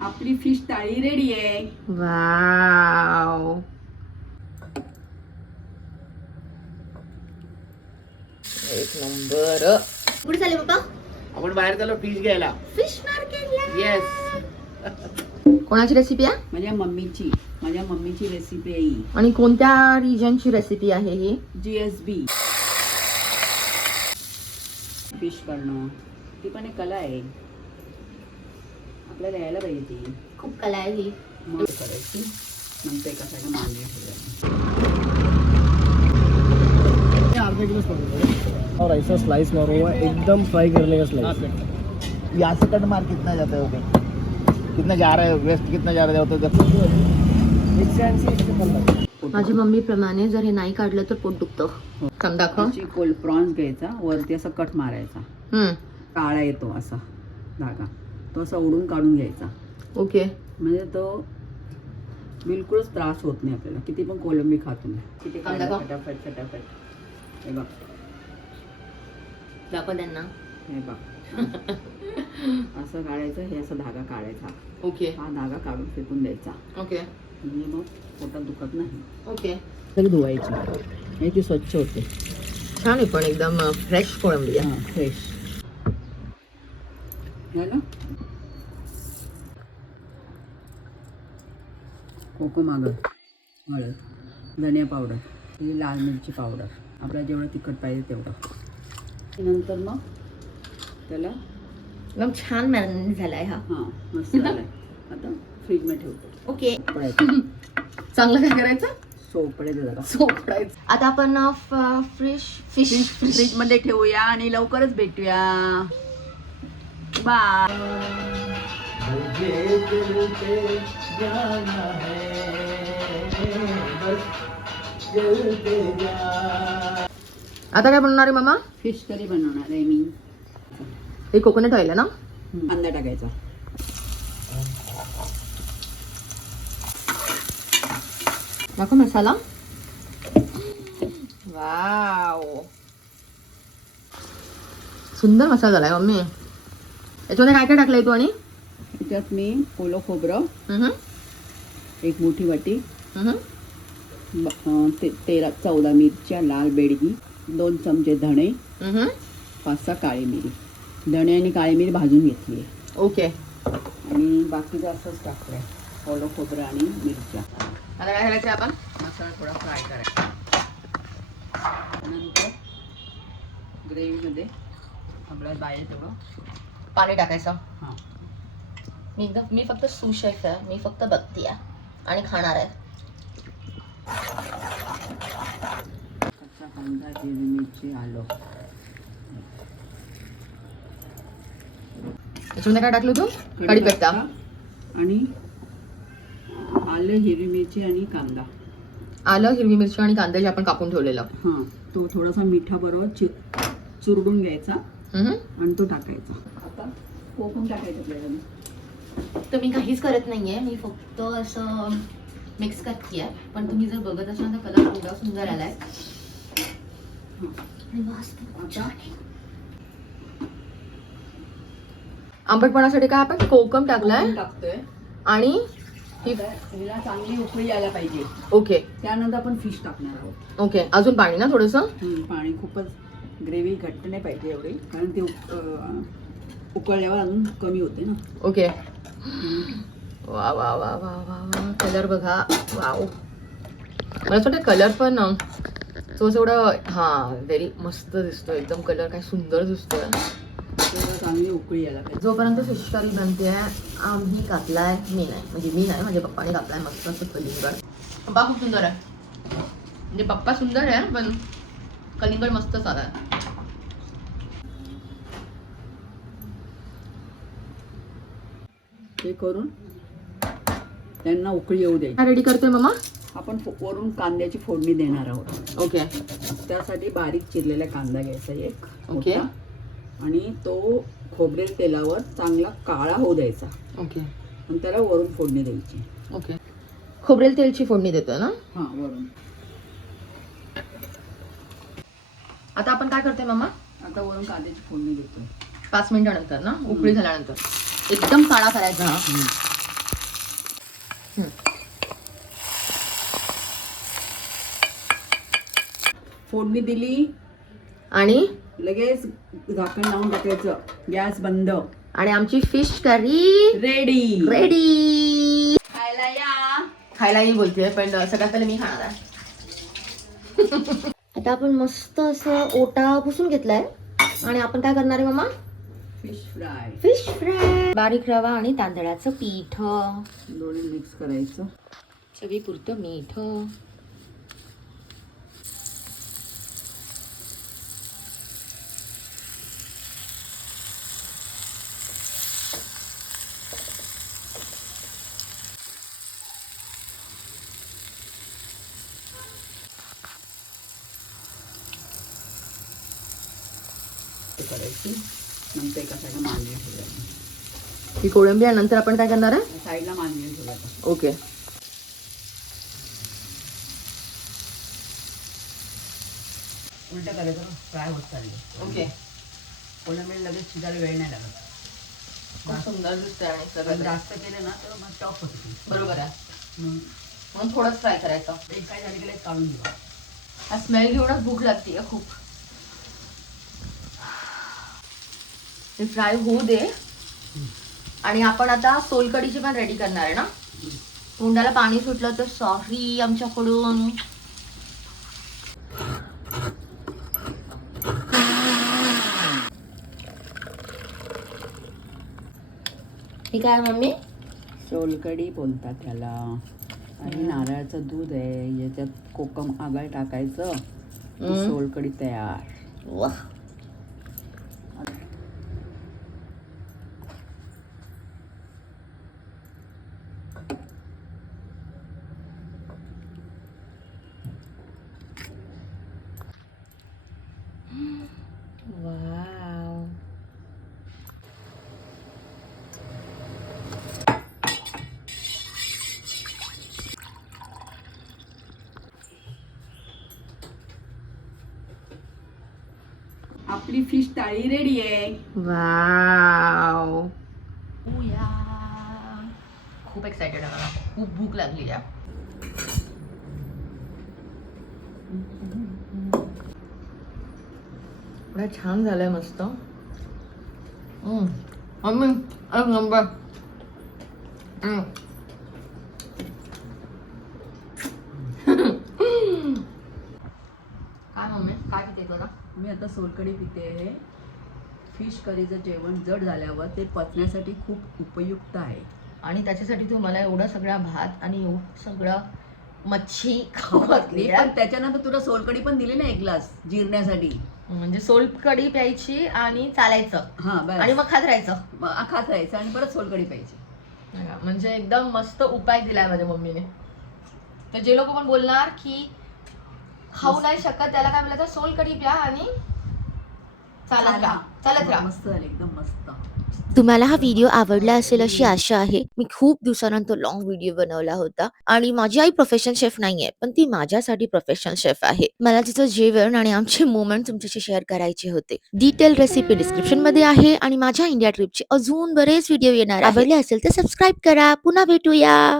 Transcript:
आपली फिश थाळी रेडी आहे. वाव, एक नंबर. कुठे चालले पप्पा? आपण बाहेर चाललो फिश घ्यायला. फिश मार्केटला. येस. कोणाची रेसिपी आहे? माझ्या मम्मीची रेसिपी आहे ही. आणि कोणत्या रिजनची रेसिपी आहे ही? GSB. फिश करणं ती पण एक कला आहे, आपल्याला यायला पाहिजे ती. खूप कला आहे ही. मग करायची, नंतर एका साईड मांडली ठेवायची. और ऐसा स्लाइस मारो हुआ एकदम फ्राई करने का स्लाइस. यहाँ से कट मार कितना जाता है होगा, कितना जा रहा है वेस्ट, कितना जा रहा है माझी मम्मी प्रमाणे जर हे नाही काढलं तर पोट दुखतं. काम दाखव. कोल्ड प्रॉन्स घ्यायचा, वरती असा कट मारायचा, काळा येतो असा धागा, तो असा ओढून काढून घ्यायचा. ओके. म्हणजे तो बिलकुलच त्रास होत नाही आपल्याला, किती पण कोलंबी खातो नाही. किती दाखव. फटाफट फटाफट. हे बघ, दाखव त्यांना. हे बघ. असं काढायचं, हे असा धागा काढायचा, ओके. हा धागा काढून फेकून द्यायचा. ओके. म्हणजे मग पोटात दुखत नाही. ओके. तरी धुवायची, हे ती स्वच्छ होते. छान आहे पण एकदम फ्रेश कोळंबी आहे. हां, फ्रेश झालं. कोकम आगळ, हळद, धनिया पावडर, ही लाल मिरची पावडर, आपल्याला जेवढं तिखट पाहिजे तेवढं. नंतर मग त्याला एकदम छान मॅरिनेट झालाय हा. हां मस्त झालं. आता फ्रीजमध्ये ठेवतो. ओके. उकळायचं. चांगलं काय करायचं? सोपडायचं जरा. सोपडायचं. आता आपण फिश फ्रीजमध्ये ठेवूया आणि लवकरच भेटूया. बाय. आता काय बनवणार आहे मामा? फिश करी बनवणार आहे मी. हे कोकोनट ऑइल आहे ना? कांदा टाकायचा. दाखव मसाला. वाव, सुंदर मसाला झालाय मम्मी. याच्यामध्ये काय काय टाकलंय तू? आणि त्याच्यात मी ओलं खोबरं, हम्म, एक मोठी वाटी, हम्म, 13-14 मिरच्या लाल बेडगी, 2 चमचे धणे, हम्म. 5-6 काळी मिरी. धणे आणि काळी मिरी भाजून घेतली आहे ओके. आणि बाकीचं असंच टाकलं आहे, ओलं खोबरं आणि मिरच्या. आता काय करायचं आपण? मसाला थोडा फ्राय करायचा. नंतर ग्रेव्हीमध्ये आपल्याला बाहेर तेवढं पाणी टाकायचं. हां, मी फक्त सुशेफ आहे, मी फक्त बघते आणि खाणार आहे. कच्चा कांदा, हिरवी मिरची, आलं. त्याच्यामध्ये काय टाकलं तू? कढीपत्ता आणि आलं, हिरवी मिरची आणि कांदा. आलं, हिरवी मिरची आणि कांदा जे आपण कापून ठेवलेलं. हां, तो थोडासा मिठाबरोबर चुरडून घ्यायचा आणि तो टाकायचा. आता कोकम टाकायचं आपल्याला. तर मी काहीच करत नाहीये, मी फक्त असं मिक्स करते. पण तुम्ही जर बघत असाल तर कलर एवढा सुंदर आलाय. आता आंबटपणासाठी काय आपण कोकम टाकलाय टाकतोय आणि हिला चांगली उकळी यायला पाहिजे. ओके. त्यानंतर आपण फिश टाकणार आहोत. ओके. अजून पाणी ना थोडंसं? पाणी खूपच, ग्रेव्ही घट्ट नाही पाहिजे एवढी, कारण ते उकळल्यावर अजून कमी होते ना. ओके. वा वा वा वा वा वा, कलर बघा. वाव, मला असं वाटतं कलर पण तो एवढा व्हेरी मस्त दिसतोय. एकदम कलर काय सुंदर दिसतोय. चांगली उकळी यायला पाहिजे. जोपर्यंत फिश करी बनते आम्ही कापलाय, मी नाही माझ्या पप्पाने कापलाय मस्त असं कलिंगड. पप्पा खूप सुंदर आहे, म्हणजे पप्पा सुंदर आहे पण कलिंगड मस्त आलाय. ते करून त्यांना उकळी येऊ द्यायची. काय रेडी करतोय मामा? आपण वरून कांद्याची फोडणी देणार आहोत. ओके. त्यासाठी बारीक चिरलेला कांदा घ्यायचा एक. ओके. आणि तो खोबरेल तेलावर चांगला काळा होऊ द्यायचा. ओके. आणि त्याला वरून फोडणी द्यायची. ओके. खोबरेल तेलची फोडणी देतोय ना? हां, वरून. आता आपण काय करतोय मामा? आता वरून कांद्याची फोडणी देतोय. 5 मिनिटानंतर ना, उकळी झाल्यानंतर एकदम काळा करायचा. फोडणी दिली आणि लगेच झाकण लावून टाकायचं. गॅस बंद. आणि आमची फिश करी रेडी. रेडी. खायला या. खायला मी बोलते पण सगळ्यात पहिले मी खाणार आहे. आता आपण मस्त असं ओटा पुसून घेतलाय आणि आपण काय करणार आहे मामा? Fish fry. Fish fry. बारीक रवा आणि तांदळाचं पीठ, दोन्ही मिक्स करायचं. चवीपुरतं मीठ. करायची. नंतर एका साईडला मांडणी ठेवायची. ही कोळंबी आणि नंतर आपण काय करणार आहे? साईडला मांडणी ठेवायचं. ओके. उलट करायचं. फ्राय होत चालली. ओके. कोळंबी लगेच शिजायला वेळ नाही लागत. खूप सुंदर दिसतंय आणि पण सगळं जास्त केलं ना तर मग टॉप होते. बरोबर आहे. म्हणून म्हणून थोडंच फ्राय करायचं. एक काय झाली की काढून घेऊ. हा स्मेल घेऊनच भूक लागते खूप. हे फ्राय होऊ दे. आणि आपण आता सोलकढीची पण रेडी करणार आहे ना. तोंडाला पाणी सुटलं तर सॉरी आमच्याकडून. हे काय मम्मी? सोलकढी बोलतात त्याला. आणि नारळाचं दूध आहे. याच्यात कोकम आगळ टाकायचं. की सोलकढी तयार. वाह. वाव. आपली फिश थाळी रेडी आहे. वाव. खूप एक्साइटेड आहे मला. खूप भूक लागली आहे. एवढं छान झालंय मस्त. मम्मी एक नंबर. काय मम्मी काय पिते तुला? मी आता सोलकढी पिते आहे. फिश करीचं जेवण जड झाल्यावर ते पचण्यासाठी खूप उपयुक्त आहे. आणि त्याच्यासाठी तू मला एवढा सगळा भात आणि एवढं सगळं मच्छी खाऊ पण घातली. त्याच्यानंतर तुला सोलकढी पण दिली ना एक ग्लास जिरण्यासाठी. म्हणजे सोलकढी प्यायची आणि चालायचं हा बस. आणि मग खात राहायचं. मग खात राहायचं आणि परत सोलकढी प्यायची. म्हणजे एकदम मस्त उपाय दिलाय माझ्या मम्मीने. तर जे लोक पण बोलणार की खाऊ नाही शकत त्याला काय बोलायचं, सोलकढी प्या आणि चालत राहा. मस्त झालं एकदम मस्त. तुम्हाला हा व्हिडिओ आवडला असेल अशी आशा आहे. मी खूप दिवसानंतर लॉंग व्हिडिओ बनवला होता आणि माझी आई प्रोफेशनल शेफ नाहीये, पण ती माझ्यासाठी प्रोफेशनल शेफ आहे. मला तिचं जेवण आणि आमचे मोमेंट तुमच्याशी शेअर करायचे होते. डिटेल रेसिपी डिस्क्रिप्शन मध्ये आहे आणि माझ्या इंडिया ट्रिपचे अजून बरेच व्हिडिओ येणार. आवडले असेल तर सबस्क्राईब करा. पुन्हा भेटूया.